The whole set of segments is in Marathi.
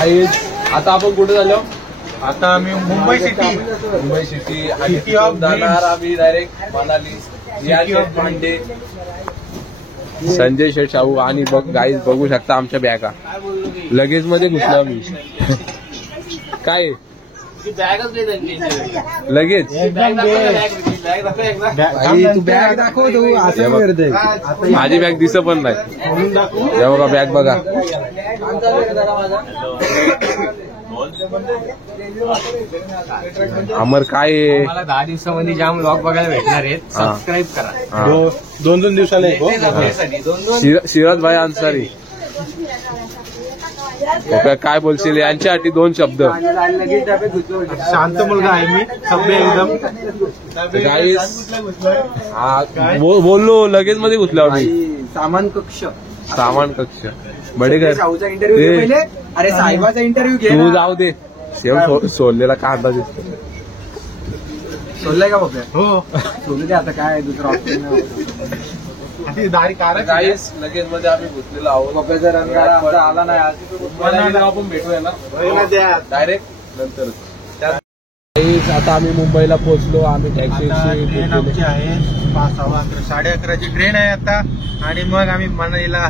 आता आपण कुठे झालो? आता आम्ही मुंबई सिटी सिटी ऑफ जाणार आम्ही डायरेक्ट मनाली पांडे संजय शेठ शाहू आणि गाईज बघू शकता आमच्या बॅगा लगेच मध्ये घुसलो मी काय लगेच तू बॅग दाखव तू असं करते माझी बॅग दिसत पण नाही हे बघा बॅग बघा अमर काय मला 10 दिवसामध्ये जाम व्लॉग बघायला भेटणार आहेत सबस्क्राईब करा 2-2 दिवसाला सिराज भाई अन्सारी काय बोलशील यांच्यासाठी 2 शब्द शांत मुलगा आहे मी सभ्य एकदम बोललो लगेच मध्ये घुसलो मी सामान कक्ष बडेकर शाहूचा इंटरव्ह्यू पहिले अरे साहेबाचा इंटरव्ह्यू घे तू जाऊ दे सोडलेला कांदा दिसतो सोडलाय का बाबा हो सोडू दे आता काय दुसरा ऑप्शन लगेच मध्ये आम्ही घुसलेलो आहोत बाबाचा रंग आला नाही आज आपण भेटूया ना डायरेक्ट नंतर आता आम्ही मुंबईला पोहोचलो आम्ही टॅक्सी आमची आहे 11:30 ट्रेन आहे आता आणि मग आम्ही मनालीला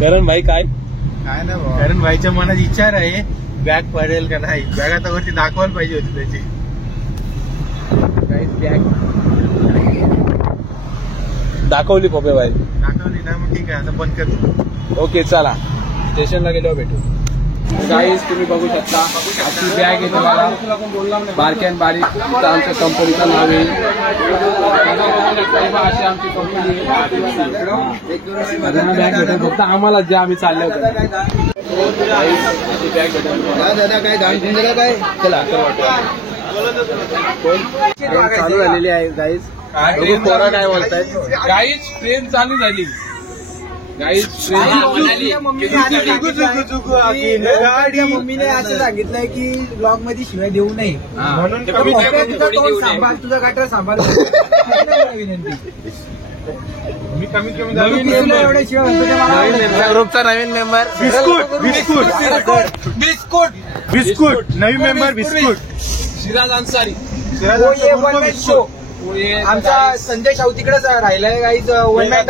करण भाई काय ना करण भाईच्या मनात विचार आहे बॅग पडेल का नाही बॅग आता वरती दाखवायला पाहिजे होती त्याची बॅग दाखवली पप्पे भाई दाखवली ना मग ठीक आहे आता बंद करतो ओके चला स्टेशनला गेल्यावर भेटू गाईज तुम्ही बघू शकता आपली बॅग आहे तुम्हाला बारक्यान बारीक आमच्या कंपनीचं नाव आहे अशी आमची कंपनी बॅग भेटेल फक्त आम्हाला जे आम्ही चालले होते बॅग दादा काय काय चला चालू झालेली आहे गाईज पोरा काय बोलतायत गाईज ट्रेन चालू झाली मम्मीने असं सांगितलंय की ब्लॉग मध्ये शिवाय देऊ नये म्हणून तुझा गाठर सांभाळ विनंती मी कमीत कमी एवढ्या शिवाय ग्रुपचा नवीन मेंबर बिस्कुट नवीन member biscuit Siraj Ansari show आमचा संजय शाहू तिकडेच राहिलाय काहीच वन नाईट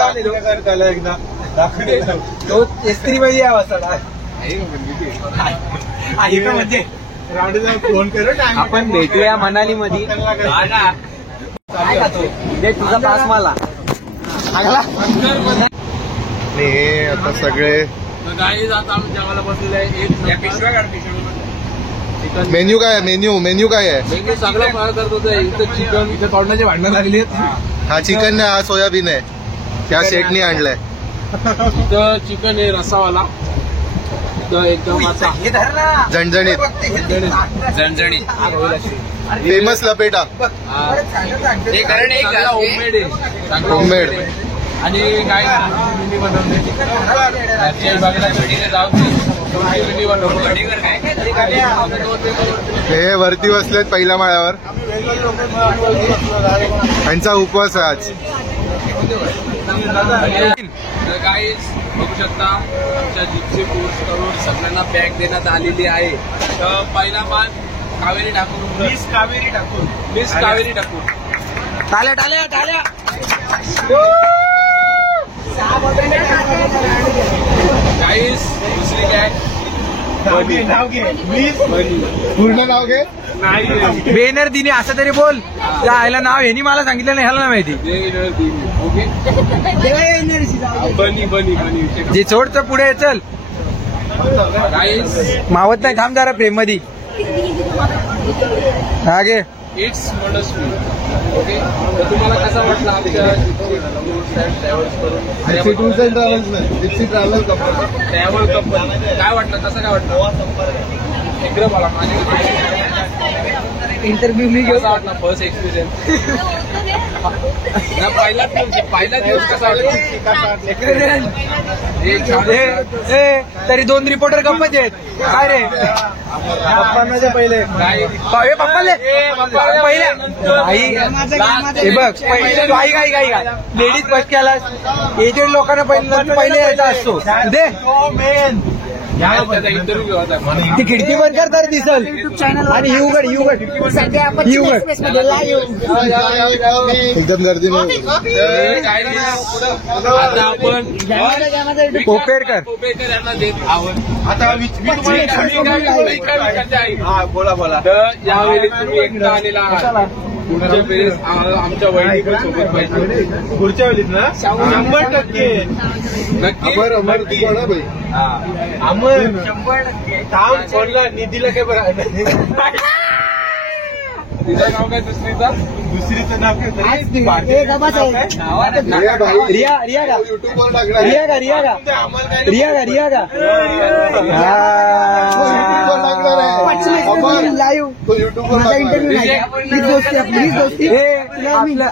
एकदा तो एस्त्री मध्ये यावा म्हणजे फोन करू आपण भेटूया मनाली मध्ये तुझा पास मला आता सगळे आता आम्ही जेवायला बसलेलं आहे मेन्यू काय आहे मेन्यू काय आहे मेन्यू सगळं फळ करत होतं इथं चिकन इथं तोडण्याची भांडणं लागली हा चिकन नाही हा सोयाबीन आहे त्या शेटनी आणलंय इथं चिकन आहे रसावाला इथं एकदम असा झणझणीत फेमस लपेटा होममेड आणि काय बनवले हे वरती बसलेत पहिल्या माळ्यावर त्यांचा उपवास आहे आज गाईज बघू शकता आमच्या जिप्सी कोर्स करून सगळ्यांना बॅग देण्यात आलेली आहे तर पहिला मान कावेरी ठाकूर मिस कावेरी ठाकूर टाल्या गाईज दुसरी गॅग पूर्ण नाव घे बेनर दिनी असं तरी बोल ह्याला नाव ह्यानी मला सांगितलं नाही ह्याला नाही माहिती जे सोडचं पुढे चल मावत नाही थांब जरा प्रेम मध्ये हा घे इट्स ओके तर तुम्हाला कसा वाटला आमच्या ट्रॅव्हल कंपनी काय वाटलं कसं काय वाटलं एकदम मला इंटरव्ह्यू मी घेऊ वाटला फर्स्ट एक्सपिरियन्स पहिला दिवस कसा वाटला तरी 2 रिपोर्टर गप्पच आहेत काय रे पप्पांना पहिले पप्पाले पहिल्या हे बघ काही लेडीज फर्स्ट केला एजेड लोकांना पहिले यायचा असतो दे त्याचा इंटरव्ह्यू होता. ती खिडकी बंद कर तर दिसल. युट्यूब चॅनल आणि ही उघड, ही उघड. सध्या आपण ही उघड. एक्सप्रेस मध्ये लाईव्ह एकदम गर्दी नाही. तर काय नाही, आता आपण कोपेरकर. कोपेरकर यांना देत आहोत. आता मी काय विचारते आहे? हा बोला बोला. तर यावेळी तुम्ही एकटा आलेला आहात. पुढच्या वेळेस आमच्या वहिनी पण सोबत पाहिजे. पुढच्या वेळीच ना 100%. नक्की अमर 100% काम सोडला निधीला काय बरं. तिचं नाव काय दुसरीचा? दुसरीचं नाव काय रिया, रिया का? रिया का? रिया का? रिया का? रिया का?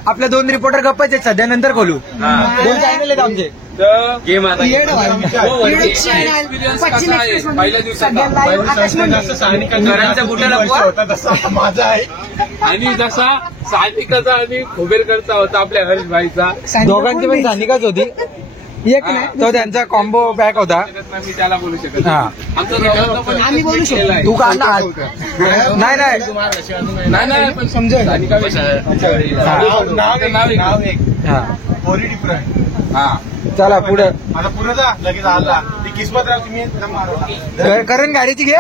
आपल्या 2 रिपोर्टर गप्पाच आहेत सध्या, नंतर खोलू. 2 चॅनल आहेत आमचे. गेम आता एक्सपिरियन्स कसा आहे पहिल्या दिवसाचा? माझा आहे. आणि जसा सानिकाचा आणि खोबेरकरचा होता आपल्या हर्षभाईचा. दोघांची पण सानिकाच होती. एक नाही, तो त्यांचा कॉम्बो पॅक होता. मी त्याला बोलू शकत हा. आमचा दोघांचा पण आम्ही बोलू शकतो. केलाय. तू का ना? नाही नाही नाही नाही पण समजा सानिका नाव एक हा. पोरी डिफरंट. हा चला पुढे. आता पुढे जा लगेच आला ती किस्मत राव तुम्ही करण गाडीची घे.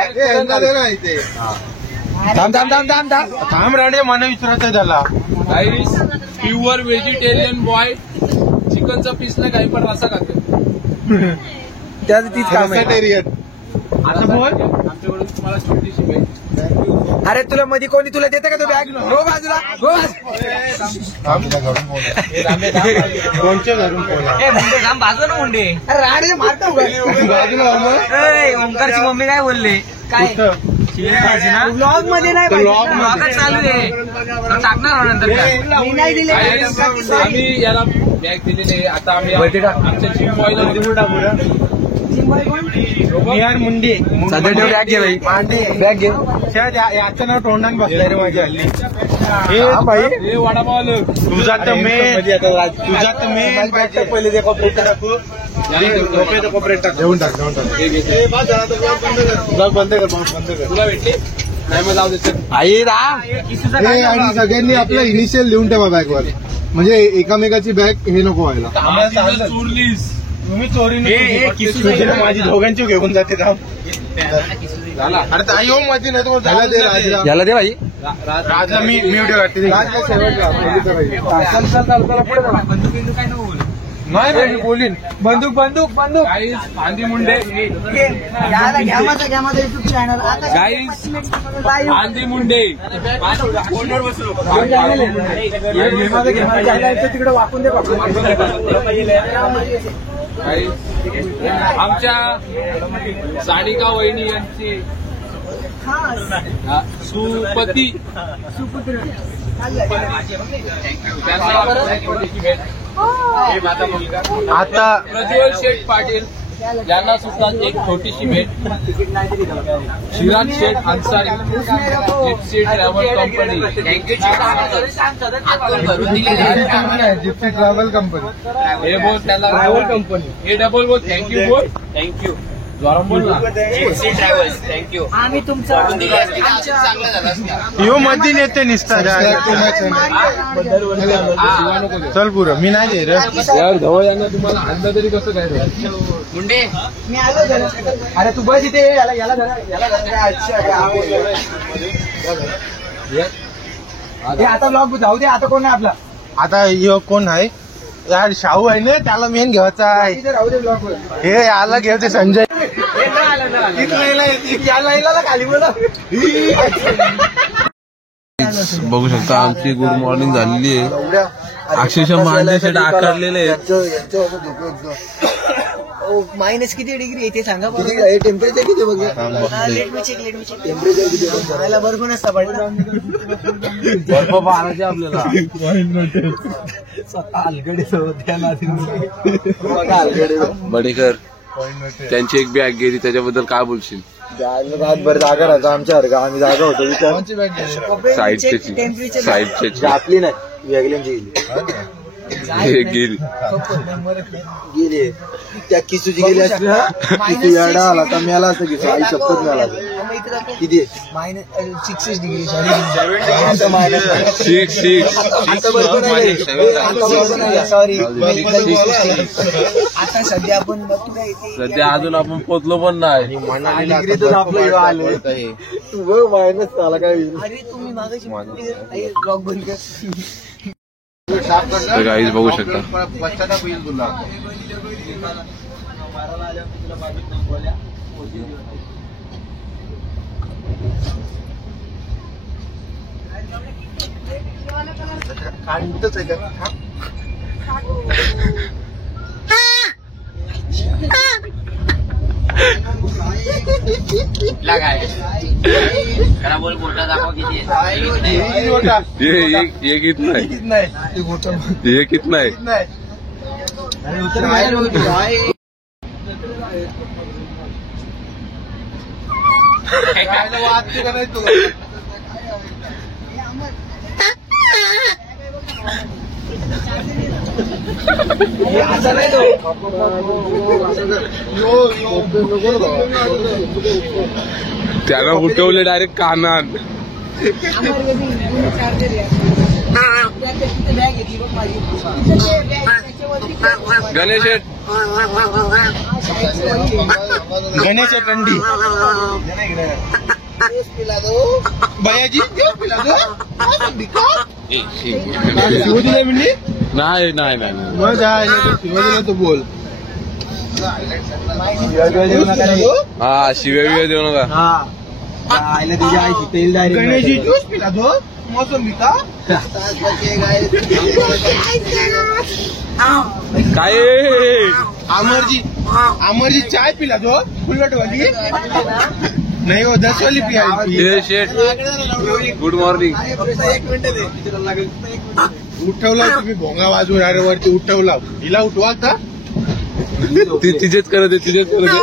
थांब थांब थांब थांब थांब. थांब राणे मला विचारायचं त्याला. गाईस प्युअर व्हेजिटेरियन बॉय चिकनचा पीसला काही पण रसा खातो. त्याचं तीच काम आहे. आता बोल. आमच्याकडून तुम्हाला छोटीशी भेट. अरे तुला मध्ये कोणी तुला देते का तो बॅग? गो बाजूला, गो कोणच्या घरून अरे राडे मारतो ओंकारची मम्मी काय बोलले? काय ब्लॉग मध्ये नाही पाहिजे. चालू आहे टाकणार नंतर. मी नाही दिले. आम्ही याला बॅग दिलेली आहे. आता आम्ही आमच्या जिम बॉयला निहार मुंडे सध्या ठेव बॅग घे भाई. बॅग घे. याचं नाव तोंडाने बसलाय रे माझ्या हल्ली. हे वडापाव तुझा तर मेन पहिले ते कॉपरेट टाकू. कॉपरेट टाक. देऊन टाक. बंद कर. तुला भेटली नाही मग जाऊ दे. आई राम. आणि सगळ्यांनी आपलं इनिशियल लिहून ठेवा बॅगवर, म्हणजे एकामेकाची बॅग हे नको व्हायला. चोरलीस तुम्ही चोरी माझी दोघांची घेऊन जाते राम. झाला. अरे ताई हो माझी नाही तुम्हाला झाला दे राजला. याला दे भाई. राजला मी व्हिडिओ काढते. नाही रे मी बोलीन. बंदूक बंदूक बंदूक. गाईस आंधी मुंडे. घ्या माझा युट्यूब चॅनल. आता गाईस लाईव्ह आंधी मुंडे. तिकडे वाकून दे. आमच्या सानिका वहिनी यांची सुपती आता प्रज्वल शेठ पाटील यांना सुद्धा एक छोटीशी भेट. Shiraj Sheth Ansari Gypsy travel company. Gypsy travel company. हे बोल त्याला ट्रॅव्हल कंपनी. हे डबल बोल. थँक्यू बोल. थँक्यू जोराम बोल ना. थँक्यू. आम्ही तुमचं यो मध्ये नेते निसता चल पुरं मी नाही दे रे. यार जवळ यांना तुम्हाला आणलं तरी कसं काय रे? मी आलो जरा. अरे तू बस इथे. याला याला धरा. याला धरा. हे आता ब्लॉग जाऊ दे. आता कोण आहे आपला? आता यो कोण आहे यार? शाहू आहे ना, त्याला मेन घ्यायचा आहे. इथे राहू दे ब्लॉग. हे याला घेवते संजय. खाली बोला. बघू शकता आमची गुड मॉर्निंग झालेली आहे. अक्षरशः मांडे आकारलेले आहेत. मायनस किती डिग्री आहे ते सांगा. टेम्परेचर किती बघ. लेट मी चेक टेम्परेचर किती बघायला बर्फ नसता पडला. बर्फ पाहायचे आपल्याला. बडेकर त्यांची एक बॅग गेली, त्याच्याबद्दल काय बोलशील? रातभर जागा राहतो आमच्यासारखा. आम्ही जागा होतो विचार. साईडची टेम्परेचर साईडची आपली नाही वेगळ्यांची गेली. गेली गेले त्या किसूची गेली असती ना किसू याडा आला तर मिळाला असतं किसू आई शपथ मिळाला किती $6 डिग्री सॉरी आता सध्या आपण बघतो काय ते सध्या अजून आपण पोचलो पण नाही. मायनस आला काय अरे तुम्ही मागाशी ब्लॉग बंद कर. तर गाईज बघू शकता पश्चाताप होईल तुला काढतच आहे का बोल मोठा दाखव किती ये कितना है ये कितना है त्याला उठवले डायरेक्ट कानात. गणेश गणेश टंडी भैयाजी पिला दो शिवाजीला मिळली नाही नाही नाही मग शिवाजीला तो बोल हा शिव्या देऊ नका. गणेशजी ज्यूस पिला दो मोसंबी का काय अमरजी चाय पिला दो फुलट वाली नाही हो 10 वाली पिया शेठ गुड मॉर्निंग. उठवला तुम्ही भोंगा वाजून अरे वरती उठवला हिला उठवा का तिचेच करत आहे तिचेच करत आहे.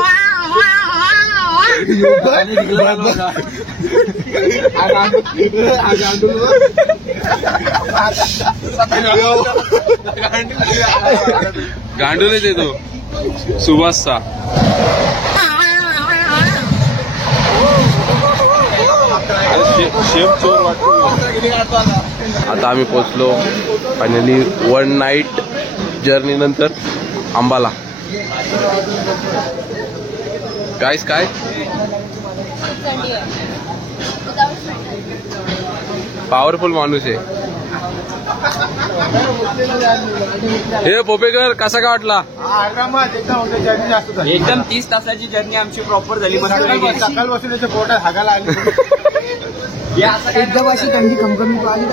गांडूनच येतो सुभाषचा. शेफ चोर वाटतो. आता आम्ही पोचलो फायनली 1 नाईट जर्नी नंतर अंबाला. गाईस काय पॉवरफुल माणूस आहे हे पोपेकर. कसा का वाटला? एकदम 30 तासाची जर्नी आमची प्रॉपर झाली. सकाळ बसून पोटात हागायला आली. एकदम अशी थंडी खमखमीत आली.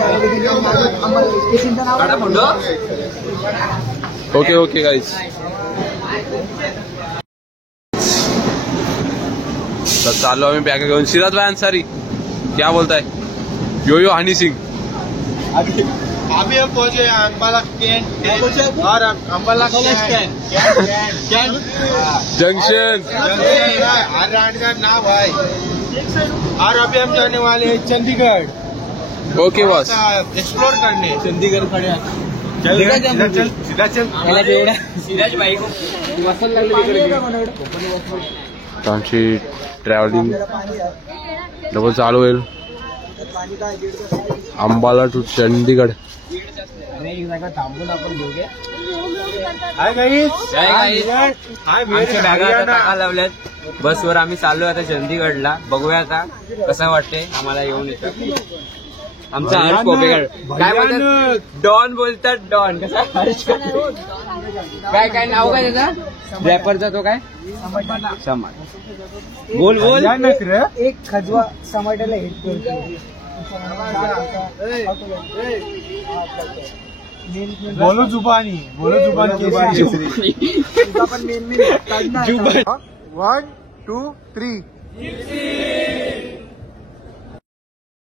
स्टेशनचं नाव ओके ओके गाईस. तर चालू आम्ही बॅग घेऊन. सिराज भाई अंसारी क्या बोलताय? यो हनी सिंग. अभी हम पहुंचे अंबाला कैंट और अंबाला जंक्शन का नाम है. और अभी हम जाने वाले हैं चंडीगढ़. Okay boss. एक्सप्लोर करने चंडीगढ़ खड़े सीधा चल सिराज भाई को आमची ट्रॅव्हलिंग डबल चालू होईल अंबाला टू चंडीगड. आमच्या बॅगा आता टाका लावल्यात. बसवर आम्ही चाललो आता चंदीगडला. बघूया आता कसं वाटतंय आम्हाला येऊन येतं. आमचा हर्ष कोपेकर काय बोलतात? डॉन बोलतात. डॉन कसा हर्ष काय काय नाव काय त्याचा रॅपरचा तो काय समाज बोल बोल. एक खजवा समाजाला हिट करतो. बोलो जुबानी पण मेन 1 2 3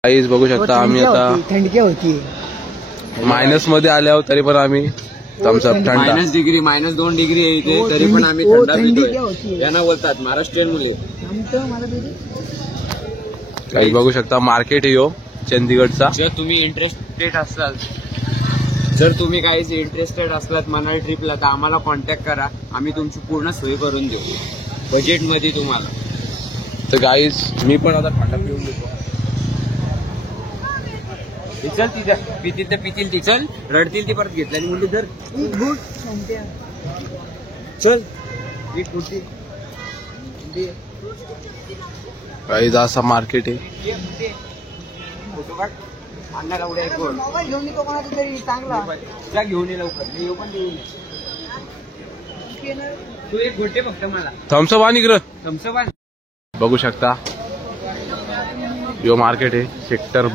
गाईज बघू शकता आम्ही आता थंडकी होती. मायनस मध्ये आले आहोत तरी पण आम्ही थम्सअप थंडा. -2 डिग्री आहे इथे तरी पण आम्ही थंडा पितोय. यांना बोलतात महाराष्ट्रीयन मुले. काही बघू शकता मार्केट आहे यो चंदीगडचा. जर तुम्ही इंटरेस्टेड असाल जर तुम्ही काहीच इंटरेस्टेड असलात मनाली ट्रिपला तर आम्हाला कॉन्टॅक्ट करा. आम्ही तुमची पूर्ण सोय करून देऊ बजेटमध्ये तुम्हाला. तर गाईज मी पण आता थंडा पिऊन देतो. चल तिथं पितील तर पितील ती, चल रडतील ती परत घेतल्याने म्हणली तर चल गाईज असा मार्केट आहे. अन्नाला उड्या एक गोड घेऊन येतो कोणाचा तरी चांगला. जा घेऊन ये लवकर. मी येऊ पण घेऊन ये. तू एक घोटे फक्त मला थम्सअप आणि इकडं थम्सअप आण. बघू शकता यो मार्केट आहे सेक्टर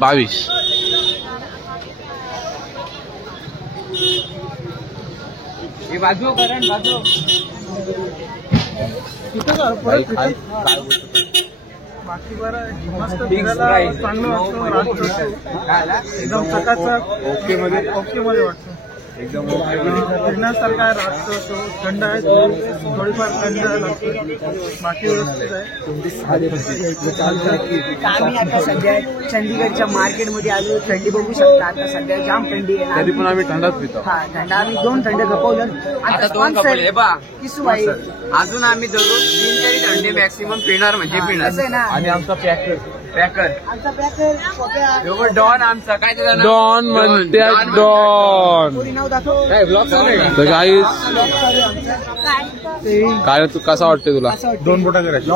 22. हे बाजू करण बाजू बाकी बरं मस्त फिक्स फिरायला प्राइस. चांगलं वाटतं. एकदम चकाचक ओके मध्ये वाटतं. एकदम फिरण्यासारखं आहे. रातचं थंड आहे, थोडीफार थंड लागते. बाकी व्यवस्थित आहे. आम्ही आता सध्या चंदीगडच्या मार्केटमध्ये आलो. थंडी बघू शकता आता सध्या जाम थंडी आहे. तरी पण आम्ही थंडाच पितो. हा थंड आम्ही 2 थंड खपवलं. आता 2 कपल हे बा किसू बाई अजून आम्ही दररोज 3 तरी थंडी मॅक्सिमम पिणार म्हणजे पिणार. कसं आहे ना आणि आमचा पॅकर पॅकर आमचा पॅकर छोट्या डॉन आमचा काय त्याचं नाव? डॉन म्हणत्या डॉन. कोणी नाव दाखव. काय ब्लॉग चालू आहे का? तर गाईज काय तू कसा वाटते तुला? 2 बोटा करायची.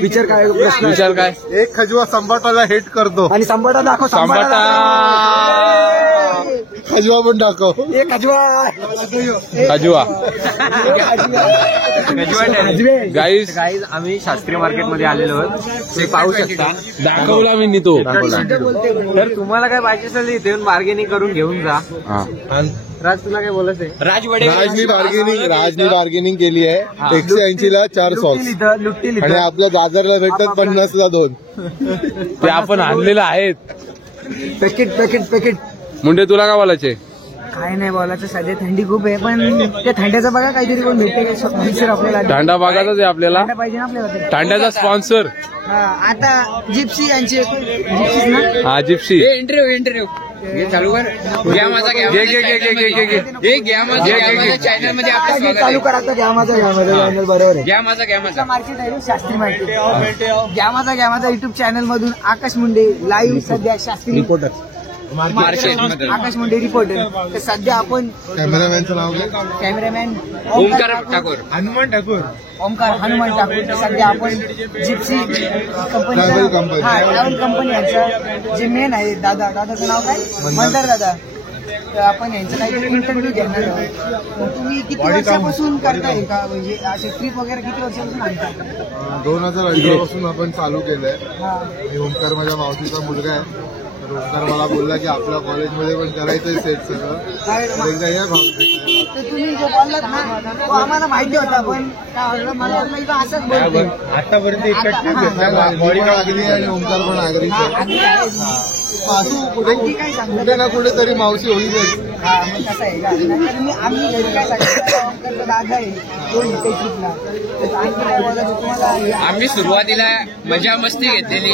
विचार काय प्रश्न आहे? विचार काय? एक खजवा संबाटाला हेट करतो. आणि संबाटा दाखव. सांबाटा खजवा पण दाखव. एक अजवा खजवा. गाईज गाईज आम्ही शास्त्रीय मार्केटमध्ये आलेलो आहोत. ते पाहू शकता. दाखवला मी नी तो. तर तुम्हाला काय पाहिजे असेल इथे येऊन बार्गेनिंग करून घेऊन जा. हा. राज तुला काय बोलायचं आहे? राजनी बार्गेनिंग केली आहे. 180 ला 4 सॉल्स लुटतील आणि आपल्या दादरला भेटतात 50 ला 2. ते आपण आणलेलं आहेत. पॅकेट मुंडे तुला काय बोलायचे? काय नाही बोलायचं. सध्या थंडी खूप आहे पण त्या थंड्याचं बघा काहीतरी कोण भेटते स्पॉन्सर आपल्याला. दांडा बघायचाच आहे आपल्याला. थंडा पाहिजे ना आपल्याला तरी. दांड्याचा स्पॉन्सर. हा, आता जिप्सी यांची जिप्सीच ना. हा जिप्सी. इंटरव्ह्यू हे चालू कर. घ्या माझा घ्या घे चॅनल मध्ये आपलं स्वागत चालू आहे. करा आता. घ्या माझा बरोबर आहे. घ्या माझा मार्केट आहे शास्त्री मार्केट. घ्या माझा युट्यूब चॅनल मधून आकाश मुंडे लाईव्ह सध्या शास्त्री रिपोर्टर मार्केट आकाश मुंडे रिपोर्टर. तर सध्या आपण कॅमेरामॅनचं नाव काय? कॅमेरामॅन ओमकार ठाकूर. हनुमान ठाकूर. ओमकार हनुमान ठाकूर. तर सध्या आपण Gypsy Travel company. Travel company यांचं जे मेन आहे दादाचं नाव काय? मंदार दादा. तर आपण यांचं काहीतरी इंटरव्ह्यू घेणार आहोत. तुम्ही किती वर्षापासून करताय का म्हणजे असे ट्रिप वगैरे किती वर्षापासून आणता? 2018 पासून आपण चालू केलंय. हा. ओमकार माझ्या मावशीचा मुलगा आहे. तर ओमकार मला बोलला की आपल्या कॉलेजमध्ये पण करायचंय सेट सगळं. तर एकदा या भाऊ. तर तुम्ही जो बोललात ना तो आम्हाला माहिती होता पण काय वाटलं मला वाटलं इथं असंच बोलते. आतापर्यंत इतका ट्रिप घेतला. बॉडी केली आणि ओमकार पण आगरी. असू कुठे ना कुठे तरी मावशी होईलच. हा मग कसं आहे का नाहीतर आम्ही घरी काय सांगितलं दादा आहे तो इथे ट्रिपला. तर आणखी काय बोलायचं तुम्हाला? आम्ही सुरुवातीला मजा मस्ती घेतलेली.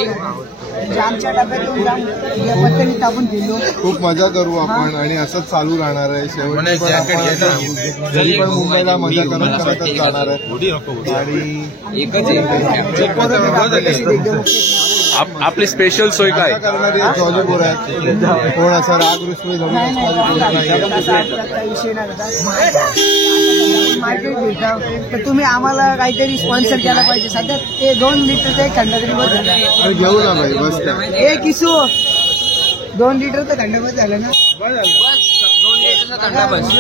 जामच्या डब्यात येऊन जाम या पद्धतीत आपण गेलो. खूप मजा करू आपण आणि असंच चालू राहणार आहे. शेवटी पण आपण घरी पण मुंबईला मजा करतच जाणार आहे. आणि एकच आहे. आपली स्पेशल सोय काय? करणारे जॉली बोर आहेत. कोण असा राग रुसवे जमून विषय नाही मार्केट भेटा. तर तुम्ही आम्हाला काहीतरी स्पॉन्सर केला पाहिजे. सध्या ते 2 लिटरचा एक थंडा तरी बस झाला. घेऊ ना भाई बस काय. ए किसू 2 लिटर तर थंड बस झालं ना.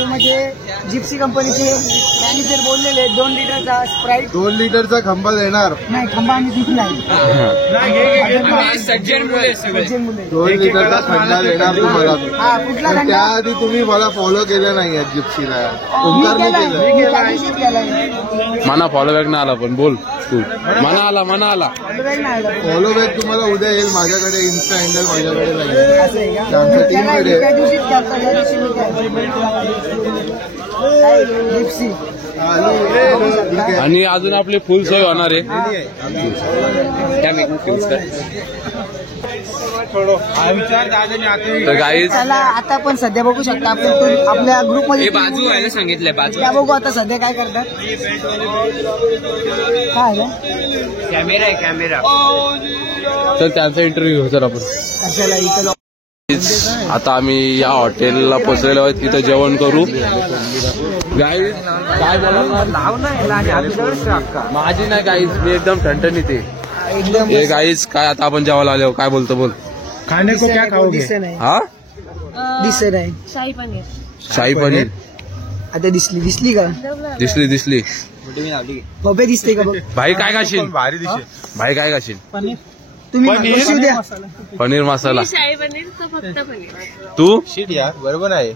म्हणजे जिप्सी कंपनीचे मॅनेजर बोललेले 2 लिटरचा स्प्राईट. 2 लिटरचा खंबा देणार. नाही खंबा आम्ही तिथे नाही. सज्जन मुले सगळे. 2 लिटरचा थंडा देणार तुम्हाला. हा कुठला पण थंडा? त्याआधी तुम्ही मला फॉलो केलं नाही जिप्सीला. मी ओंकारने केलाय. केलं. मी त्या दिवशीच केलाय. मना फॉलो बॅक ना आला पण बोल तू. मना आला. ऑलवेज नाही आलं. फॉलो बॅक तुम्हाला उद्या येईल. माझ्याकडे इन्स्टा हँडल माझ्याकडे नाही. असं आहे का? आमच्या मी केलाय. टीमकडे. मी त्या दिवशीच केलता. त्या दिवशी मी केलं. काय जिप्सी. ठीक आहे. आणि अजून आपली फुल सोय होणार आहे. तर गाईज चला आता पण सध्या बघू शकता आपण आपल्या ग्रुपमध्ये बाजू व्हायला सांगितलंय बाजू त्या बघू आता सध्या काय करतात. काय आहे? कॅमेरा आहे कॅमेरा. तर त्यांचा इंटरव्ह्यू घेऊ सर आपण. कशाला इथं आता आम्ही या हॉटेलला पोचलेलो आहोत, तिथं जेवण करू. गाईज काय बोला माझी नाही गाईज, मी एकदम ठणठणीत आहे. एकदम हे गाईज काय आता आपण जेवायला आलो, काय बोलतो बोल. खाने को क्या खाओगे? दिसत नाही हा दिसत आहे. शाही पनीर आता दिसली का? दिसली. बघे दिसते का बघ. भाई काय खाशील? भाई काय खाशील? तुम्ही मागवशील द्या. पनीर मसाला. शाही पनीर तर फक्त पनीर. तू बरोबर आहे.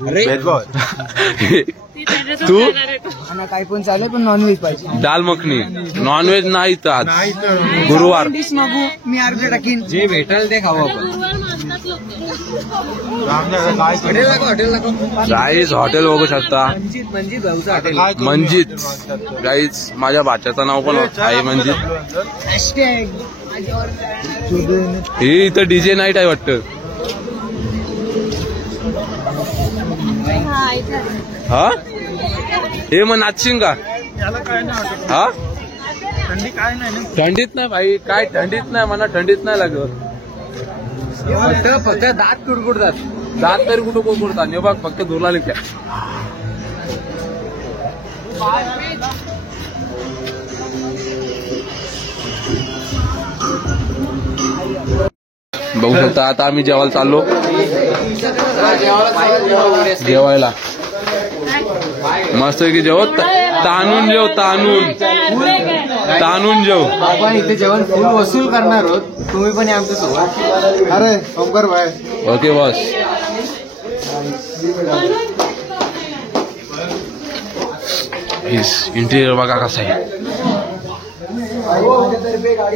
तू आणि काय पण चालेल पण नॉनव्हेज पाहिजे. दाल मखनी. नॉनव्हेज नाही तर आज गुरुवार. डिश मागू मी अर्ध टाकीन. जे भेटेल ते खाऊ आपण. गुरुवार मागतात लोक. गाईज हॉटेल बघू शकता. मंजित गाईज माझ्या भाच्याचं नाव पण आहे मंजित. हॅशटॅग हे इथं डीजे नाईट आहे वाटतं. हा हे मग नाचशील का? याला काय नाही वाटत. हा थंडी काय नाही ना. थंडीत नाही भाई, काय थंडीत नाही मला, थंडीत नाही लागत. फक्त दात कुडकुडतात. दात तरी कुठं कुडकुडतात हे बघ, फक्त धुरला त्या. बघू शकता आता आम्ही जेवायला चाललो. जेवायला मस्त की जेवत ताणून जेव, ताणून जेव. आपण इथे जेवण फुल वसूल करणार आहोत, तुम्ही पण आमच्या सोबत. अरे ओमकार भाई. Okay boss. इंटिरियर बघा कसं आहे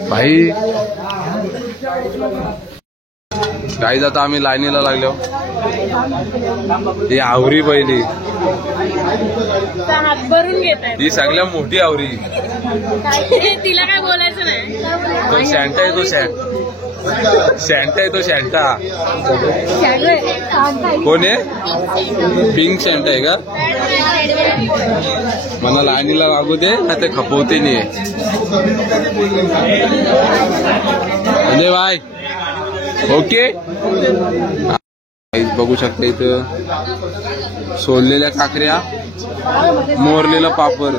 भाई. गाईज आता आम्ही लाईनीला लागलो. ही आवरी पहिली, हात भरून घेत आहे. ही सगळ्यात मोठी आवरी. तिला काय बोलायचं नाही. तो शँटा आहे, तो शँटा आहे, तो शँटा. कोण आहे? पिंक शँटा आहे का? मला लाईनीला लागू दे ना, ते खपवते नाही. म्हणजे बाय ओके. बघू शकता इथं सोललेल्या काकऱ्या, मोरलेला पापड.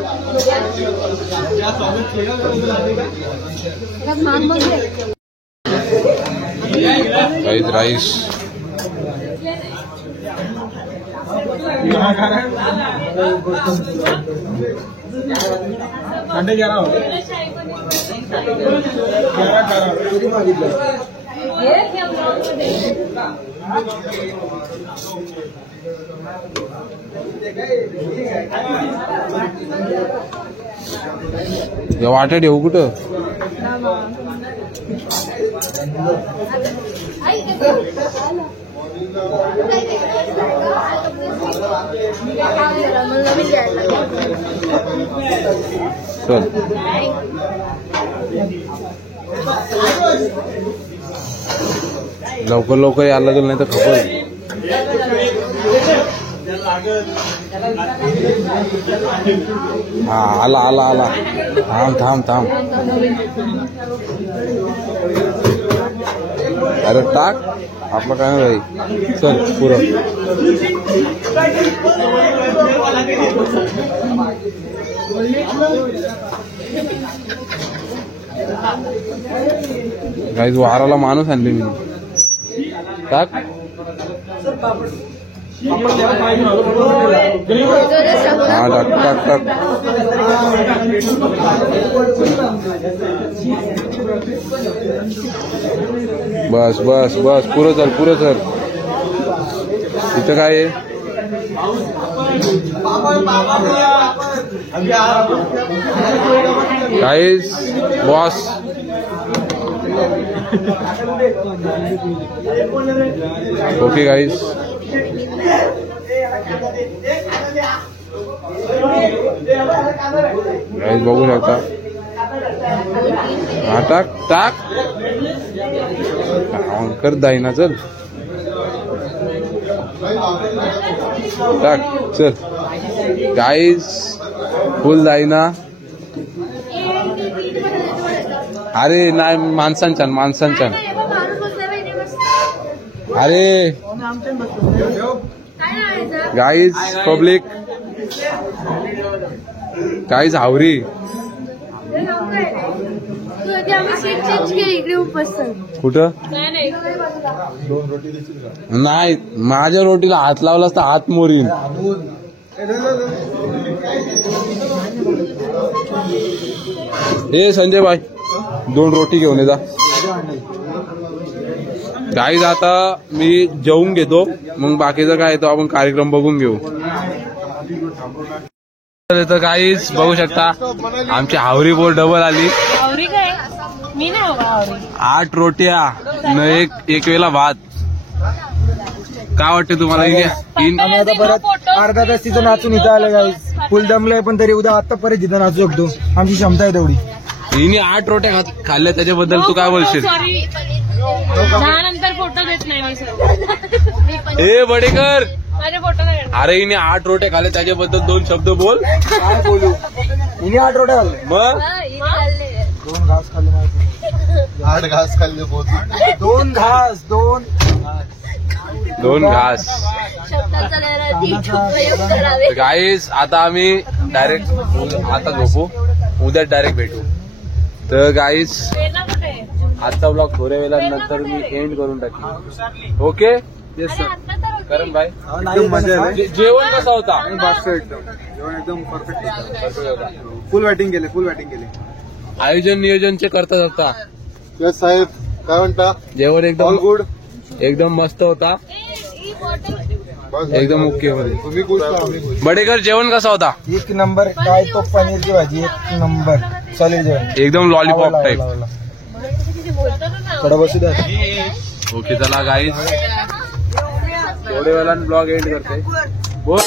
राईस. अंडे 11 वाटा ठेवू कुठं? चल लवकर लवकर यायला लागेल, नाही तर खबर. हा आला आला आला. थांब थांब थांब. अरे टाक आपलं काय नाही. चल पुरं. गाईज वाराला माणूस आणले मी. टाक. हा टाक टाक टाक. बस बस बस पुरं चल पुरं चल. इथं काय आहे? Guys boss okay guys. Guys बघू शकता हा टाक टाक कर दाईना चल टाक चल गाईज फुल दाईना. अरे नाही माणसांच्या अरे गाईज पब्लिक गाईज हावरी कुठं नाही माझ्या रोटीला हात लावला असता हात मोरीन. ए संजय भाई 2 रोटी घेऊन ये जा. गाईज आता मी जेवून घेतो मग बाकीचं काय तो आपण कार्यक्रम बघून घेऊ. तर गाईज बघू शकता आमची हावरी बोल डबल आली. आवरी काय मी नाही हवा आवरी. 8 रोट्या न एक वेळेला भात. काय वाटतं तुम्हाला? आम्ही आता परत अर्धा तास तिथं नाचून इथं आलं गाईज. फुल दमलंय पण तरी उद्या आता परत तिथं नाचू शकतो. आमची क्षमता आहे तेवढी. हिने 8 रोट्या खाल्ल्या त्याच्याबद्दल तू काय बोलशील? सॉरी नंतर फोटो देत नाही मी सर. ए बडेकर माझे फोटो नाही काढणार. अरे हिने 8 रोट्या खाल्ल्या त्याच्याबद्दल 2 शब्द बोल. काय बोलू? हिने 8 रोट्या खाल्ले. मग 2 घास खाल्ले माझे. 8 घास खाल्ले बहुत. 2 घास 2 घास. गाईस आता आम्ही डायरेक्ट आता झोपू उद्या डायरेक्ट भेटू. तर गाईस वेळेला कुठे आहे? आजचा ब्लॉग थोड्या वेळानंतर मी एंड करून टाकेन. ओके येस अरे सर. आता तर होती. करण भाई एकदम मजा आली. जेवण कसं होता? जेवण एकदम परफेक्ट. फुल बॅटिंग केले. आयोजन नियोजनचे करता करता यस साहेब काय म्हणता? जेवण ऑल एकदम गुड. एकदम मस्त होता. ही बॉटल एकदम ओके मध्ये. तुम्ही खुश का आम्ही खुश. बडेकर जेवण कसा होता? 1 नंबर. काय तो पनीरची भाजी 1 नंबर. सॉलिड जेवण. एकदम लॉलीपॉप टाईप. थोडा बसू द्या. ओके चला गाईज थोड्या वेळानं ब्लॉग एंड करते. बोल.